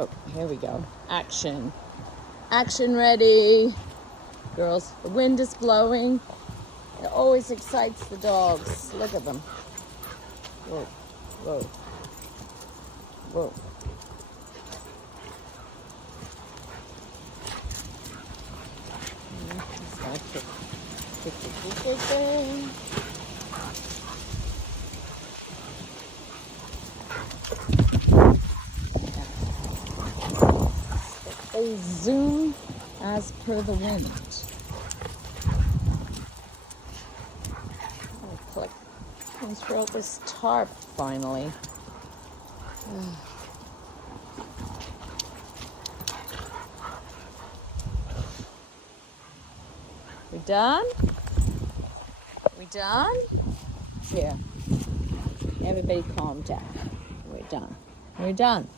Oh, here we go. Action. Action ready. Girls, the wind is blowing. It always excites the dogs. Look at them. Whoa, whoa, whoa. He's gonna kick there. They zoom as per the wind. Oh, click. And throw out this tarp finally. We done? We done? Here. Everybody calm down. We're done. We're done.